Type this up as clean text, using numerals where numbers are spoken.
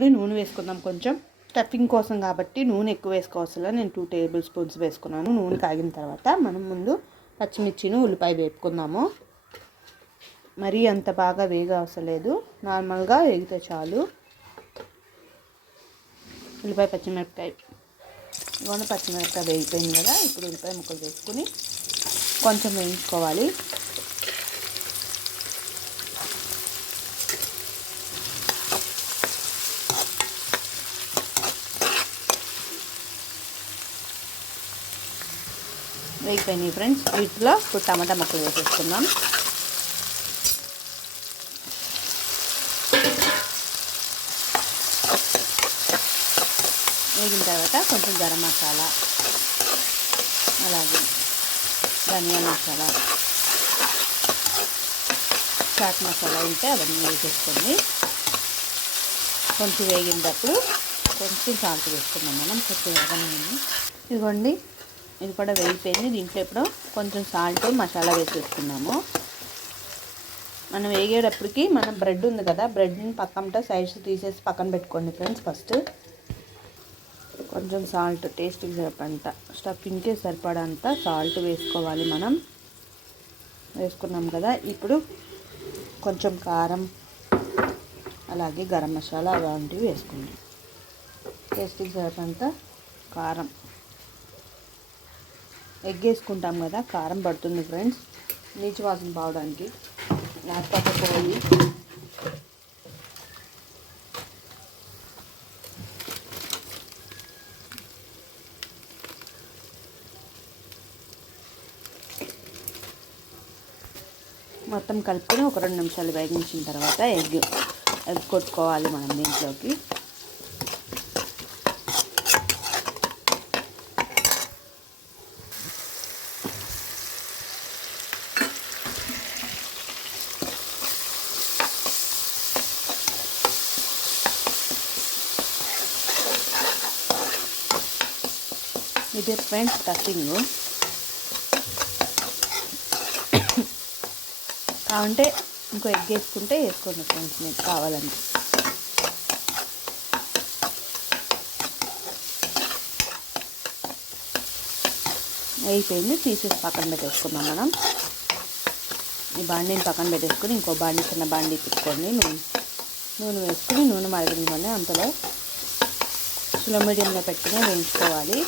నూనె వేసుకుందాం కొంచెం. స్టఫింగ్ కోసం కాబట్టి నూనె ఎక్కువ వేసుకోవాల్సిన నేను 2 టేబుల్ స్పూన్స్ వేసుకున్నాను. నూనె కాగిన తర్వాత మనం ముందు పచ్చిమిర్చిని ఉల్లిపాయ వేపుకుందాము. మరీ అంత బాగా వేగ అవసరం లేదు, నార్మల్గా వేగితే చాలు. ఉల్లిపాయ పచ్చిమిరపకాయ వేగిపోయింది కదా. ఇప్పుడు ఉల్లిపాయ ముక్కలు వేసుకుని కొంచెం వేయించుకోవాలి. వేగిపోయినాయి ఫ్రెండ్స్. వీటిలో ఇప్పుడు టమాటా ముక్కలు వేసేసుకుందాం. వేగిన తర్వాత కొంచెం గరం మసాలా, అలాగే ధనియా మసాలా, చాట్ మసాలా ఉంటే అవన్నీ వేసేసుకోండి. కొంచెం వేగినప్పుడు కొంచెం సాల్ట్ వేసుకుందాం మనం. కొంచెం వేగనండి. ఇదిగోండి, ఇది కూడా వేగిపోయింది. దీంట్లో ఇప్పుడు కొంచెం సాల్ట్ మసాలా వేసేసుకున్నాము. మనం వేగేటప్పటికి మనం బ్రెడ్ ఉంది కదా, బ్రెడ్ని పక్కన సైడ్స్ తీసేసి పక్కన పెట్టుకోండి ఫ్రెండ్స్. ఫస్ట్ కొంచెం సాల్ట్, టేస్ట్కి సరిపడంత, స్టఫింగ్కి సరిపడంత సాల్ట్ వేసుకోవాలి మనం. వేసుకున్నాం కదా. ఇప్పుడు కొంచెం కారం, అలాగే గరం మసాలా అలాంటివి వేసుకుందాం. టేస్ట్కి సరిపడంత కారం. ఎగ్ వేసుకుంటాం కదా, కారం పడుతుంది ఫ్రెండ్స్, నీచు వాసన పోవడానికి, లేకపోతే పోయి. మొత్తం కలుపుకొని ఒక 2 నిమిషాలు వేగించిన తర్వాత ఎగ్ కొట్టుకోవాలి మనం దీంట్లోకి. ఇదే ఫ్రెండ్స్ స్టఫింగ్. కావంటే ఇంకో ఎగ్ వేసుకుంటే వేసుకోండి ఫ్రెండ్స్, మీకు కావాలంటే. అయిపోయింది, తీసేసి పక్కన పెట్టేసుకున్నాం మనం. ఈ బాండీని పక్కన పెట్టేసుకొని ఇంకో బాండీ, చిన్న బాండీ పెట్టుకోండి. నూనె వేసుకుని నూనె మరిగించుకొని అంతలో స్లో మీడియంలో పెట్టుకుని వేయించుకోవాలి.